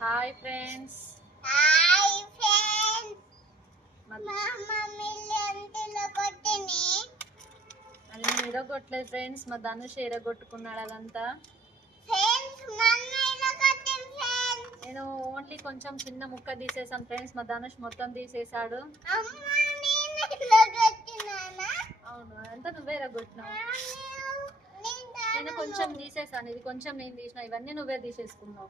Hi friends hi friends మా mummy కొట్టిని అది నేను ఇరగొట్టలేదు ఫ్రెండ్స్ మా ధనుష్ ఇరగొట్టుకున్నాడు అదంతా. ఫ్రెండ్స్ మమ్మీ ఇలా కొట్టింది ఫ్రెండ్స్ నేను ఓన్లీ కొంచెం చిన్న ముక్క తీసేసాను ఫ్రెండ్స్ మా ధనుష్ మొత్తం కొట్టినానా? అవును అంతా నువ్వే ఇరగొట్టినావు నేను కొంచెం తీసేసాను. ఇది కొంచెం నేను తీసిన ఇవన్నీ నువ్వే తీసేసుకున్నావు.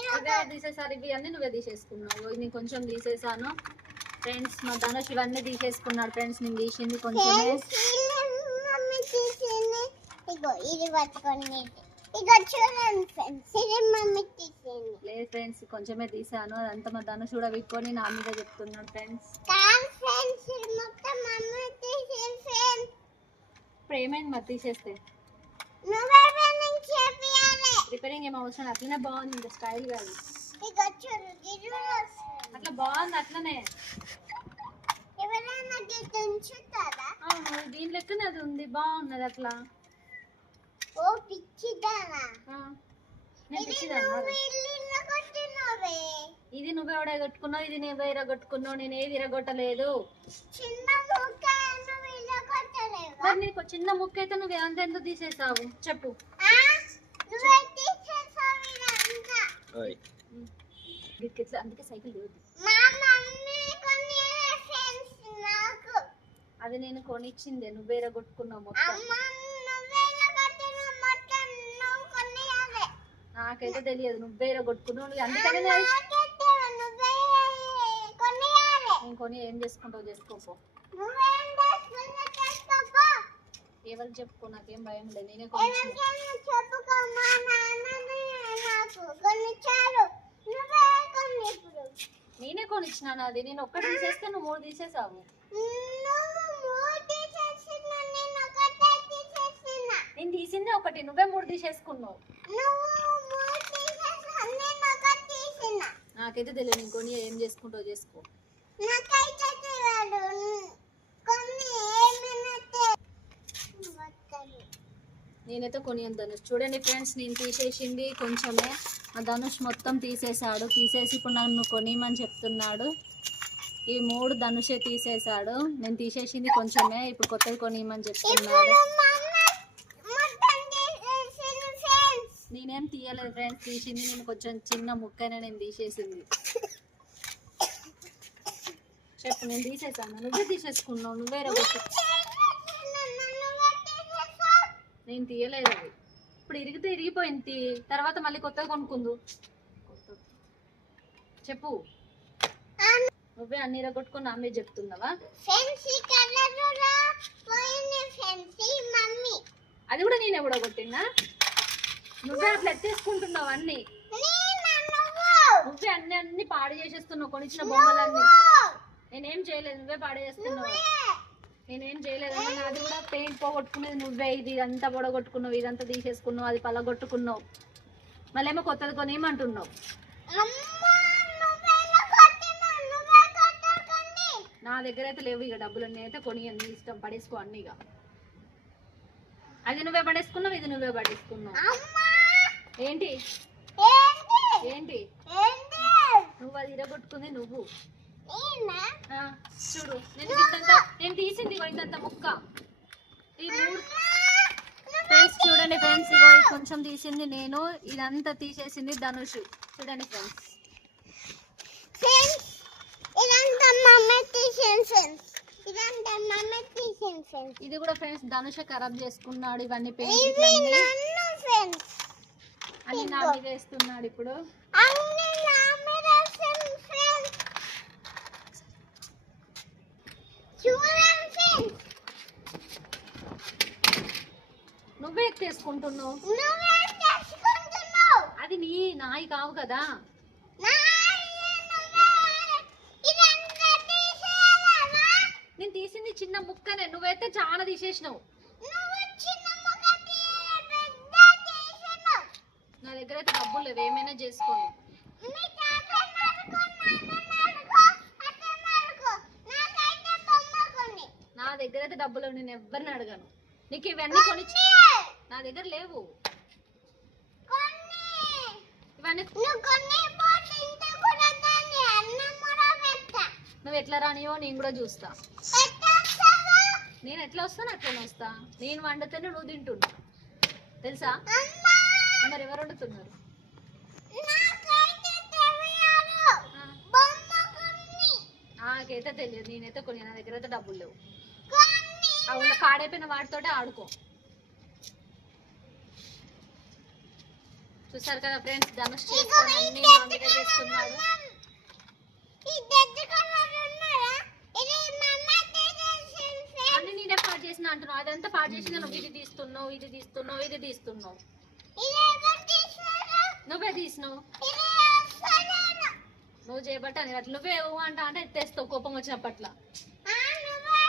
ఇవే తీసేసారు ఇవి అన్నీ నువ్వే తీసేసుకున్నావు. ఇది నేను కొంచెం తీసేసాను. ఫ్రెండ్స్ మా ధనుష్ ఇవన్నీ తీసేసుకున్నాడు ఫ్రెండ్స్ నేను తీసింది ఇది పట్టుకొని ఇగో చూడండి ఫ్రెండ్స్ ఇది మమ్మీ తీసింది. లేదు ఫ్రెండ్స్ కొంచెమే తీసాను. అదంతా మా ధనుష్ కూడా విక్కొని నా మీద చెప్తున్నాడు ఫ్రెండ్స్. కాదు ఫ్రెండ్స్ ఇది మొత్తం మమ్మీ తీసింది ఫ్రెండ్స్ ఇప్పుడు ఏమైంది మరి తీసేస్తే. రిపేరింగ్ ఏం అవసరం. అట్లనే బాగుంది ఇంకా స్టైల్ కాదు. అట్లా బాగుంది అట్లనే. అవును దీని లెక్కనే అది ఉంది? బాగున్నది అట్లా. ఓ పిచ్చిదానా. ఇది పిచ్చిదాన్నా? నువ్వు ఇల్లు కొట్టినవే. ఇది నువ్వు ఎవడ కొట్టుకున్నావు? ఇది నువ్వు ఇరగొట్టుకున్నావు నేను ఏది ఇరగొట్టలేదు చిన్న ముక్క నువ్వు ఇల్లు కొట్టలేవా మరి నీకు చిన్న ముక్క అయితే నువ్వు ఎంత ఎందుకు తీసేసావు చెప్పు అందుకే సైకిల్ లేదు అది నేను కొనిచ్చిందే నువ్వు ఇరగొట్టుకున్నావు మొత్తం. నాకైతే తెలియదు నువ్వే ఇరగొట్టుకున్నావు నువ్వు అందుకనే నేను- కొని ఏం చేసుకుంటావు చేసుకోపో. ఎవరికి చెప్పుకో నాకేం భయం లేదు నేనే నాకు నేనే కొనిచ్చినాను అది నేను ఒక్కటి తీసేస్తే నువ్వు మూడు తీసేసావు. నేను తీసిందే ఒకటి నువ్వే మూడు తీసేసుకున్నావు. నాకైతే తెలియదు కొని ఏం చేసుకుంటావు చేసుకో. నాకైతే తెలియదు కొన్ని ఏమైనా తెలియదు నేనైతే కొని ధనుష్. చూడండి ఫ్రెండ్స్ నేను తీసేసింది కొంచెమే. ఆ ధనుష్ మొత్తం తీసేశాడు. తీసేసి ఇప్పుడు నన్ను కొనిమని చెప్తున్నాడు. ఈ మూడు ధనుషే తీసేశాడు. నేను తీసేసింది కొంచెమే. ఇప్పుడు కొత్తది కొనిమని చెప్తున్నాడు. నేనేం తీయలేదు ఫ్రెండ్స్. తీసింది నేను కొంచెం చిన్న ముక్కైనా నేను తీసేసింది. చెప్పు నేను తీసేసాను. నువ్వే తీసేసుకున్నావు. నువ్వే రొట్టి నేను తీయలేదు అది. ఇప్పుడు ఇరిగితే ఇరిగిపోయింది. తర్వాత మళ్ళీ కొత్తగా కొనుక్కుందు. చెప్పు. నువ్వే అన్ని ఇరగొట్టుకుని నా మీద చెప్తున్నావా? అది కూడా నేను ఎవడో కొట్టినా? నువ్వే అట్లా ఎత్తేసుకుంటున్నావు అన్ని. నువ్వే? అన్ని అన్ని పాడు చేసేస్తున్నావు కొనిచ్చిన బొమ్మలన్నీ. నేనేం చేయలేదు నువ్వే పాడు చేస్తున్నావు. నేనేం చేయలేదు నాది కూడా పోగొట్టుకునేది నువ్వే ఇది ఇదంతా పొడగొట్టుకున్నావు ఇదంతా తీసేసుకున్నావు అది పలగొట్టుకున్నావు. మళ్ళేమో కొత్తది కొనేమంటున్నావు నా దగ్గర అయితే లేవు ఇక డబ్బులు అయితే కొని నీ ఇష్టం పడేసుకో అన్ని ఇక. అది నువ్వే పడేసుకున్నావు ఇది నువ్వే పడేసుకున్నావు. ఏంటి? ఏంటి? నువ్వు అది ఇరగొట్టుకుంది నువ్వు. చూడు నేను ఇంతంత నేను తీసింది ఇంతంత ముక్క. ఫ్రెండ్స్ చూడండి ఫ్రెండ్స్ ఇగో కొంచెం తీసింది నేను ఇదంతా తీసేసింది ధనుష్. చూడండి ఫ్రెండ్స్. ఇది కూడా ఫ్రెండ్స్ ధనుష ఖరాబ్ చేసుకున్నాడు ఇవన్నీ ఇవి పెయింట్ నన్ను ఫ్రెండ్స్ అని నా మీద వేస్తున్నాడు ఇప్పుడు అన్ని నా మీద ఫ్రెండ్స్ ఫ్రెండ్స్ చూడండి ఫ్రెండ్స్ నువ్వే చేసుకుంటున్నావు. అది నీ నాయి కావు కదా. నేను తీసింది చిన్న ముక్కనే నువ్వైతే చాలా తీసేసినావు. నా దగ్గర అయితే డబ్బులు లేవు ఏమైనా చేసుకోను. నా దగ్గర అయితే డబ్బులు నేను ఎవరిని అడగను. నీకు ఇవన్నీ కొనిచ్చి! నా దగ్గర లేవు. నువ్వు ఎట్లా రానియో నేను కూడా చూస్తా? నేను ఎట్లా వస్తాను అట్లనే వస్తా. నేను వండితేనే నువ్వు తింటున్నావు తెలుసా? మరి ఎవరు వండుతున్నారు? నాకైతే తెలియదు. నేనైతే కొన్ని నా దగ్గర అయితే డబ్బులు లేవు. ఉన్న పాడైపోయిన వాటితోటే ఆడుకో. చూసారు కదా ఫ్రెండ్స్ ధనుష్ చేస్తున్నాడు. అన్ని నేనే పాడు చేసిన అంటున్నావు. అదంతా పాడు చేసిన నువ్వు. ఇది తీస్తున్నావు ఇది తీస్తున్నావు ఇది తీస్తున్నావు. నువ్వే తీసినావు. నువ్వు చేయబట్టి అని అట్లా నువ్వే ఊ అంట అంటే తెస్తావు కోపం వచ్చినప్పట్ల. నువ్వే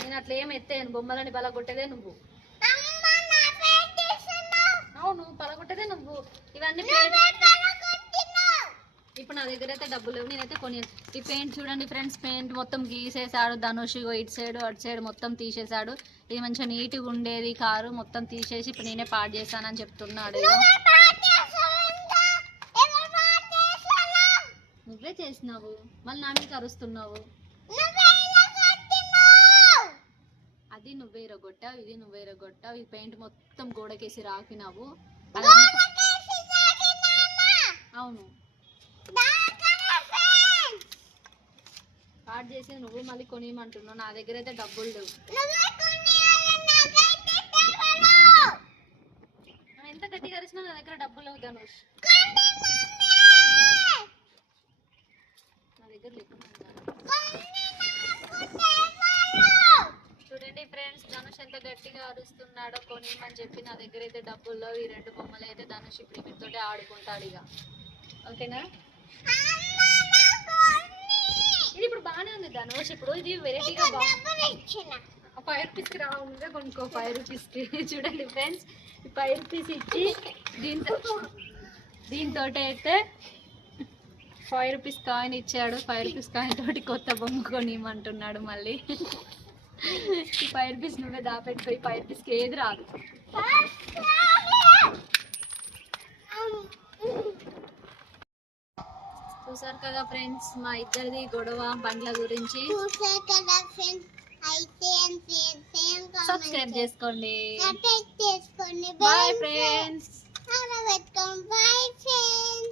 నేను అట్లా ఏం ఎత్తేయను. బొమ్మలని బలగొట్టేదే నువ్వు. అమ్మ నా పేరు తీసినావు అవును పలగొట్టేదే నువ్వు. ఇవన్నీ నువ్వే ఇప్పుడు నా దగ్గర అయితే డబ్బులు లేవు నేనైతే కొని ఈ పెయింట్ చూడండి ఫ్రెండ్స్ పెయింట్ మొత్తం గీసేసాడు ధనుష్ ఇటు సైడ్ అటు సైడ్ మొత్తం తీసేసాడు ఇది మంచిగా నీట్గా ఉండేది కారు మొత్తం తీసేసి ఇప్పుడు నేనే పాడు చేశానని చెప్తున్నాడు. నువ్వే నువ్వే చేసినావు మళ్ళీ నా మీద అరుస్తున్నావు. నువ్వే అది నువ్వే ఇరగొట్టావు ఇది నువ్వే ఇరగొట్టావు ఈ పెయింట్ మొత్తం గోడకేసి రాకినావు. అవును. పాడు చేసి నువ్వు మళ్ళీ కొనియమంటున్నావు నా దగ్గర అయితే డబ్బులు లేవు. ఎంత గట్టిగా అరిచినా నా దగ్గర డబ్బులు లేవు ధనుష్. నా దగ్గర లేకుండా కొండి నాకు తెలియదు చూడండి ఫ్రెండ్స్ ధనుష్ ఎంత గట్టిగా అరుస్తున్నాడో అని చెప్పి నా దగ్గర అయితే డబ్బుల్లో ఈ రెండు బొమ్మలు అయితే ధనుష్ ఇప్పుడు వీటితోటే ఆడుకుంటాడు ఇక. ఓకేనా? ఇది ఇప్పుడు బాగానే ఉంది ధనుష్ ఇప్పుడు ఇది వెరైటీగా బాగుంది బా ఫైవ్ రూపీస్కి రావుగా కొనుక్కో ఫైవ్ రూపీస్కి చూడండి ఫ్రెండ్స్ ఈ ఫైవ్ రూపీస్ ఇచ్చి దీంతో దీంతో అయితే ఫైవ్ రూపీస్ కాయిన్ ఇచ్చాడు. ఫైవ్ రూపీస్ కాయిన్ తోటి కొత్త బొమ్మ కొనిమంటున్నాడు మళ్ళీ. ఈ ఫైవ్ రూపీస్ నువ్వే దాపెట్టుకో ఈ ఫైవ్ రూపీస్కి ఏది రాదు. చూసారు కదా ఫ్రెండ్స్ మా ఇద్దరిది గొడవ బండ్ల గురించి. సబ్స్క్రైబ్ చేసుకోండి. చేసుకోండి బాయ్ ఫ్రెండ్స్ బాయ్ ఫ్రెండ్స్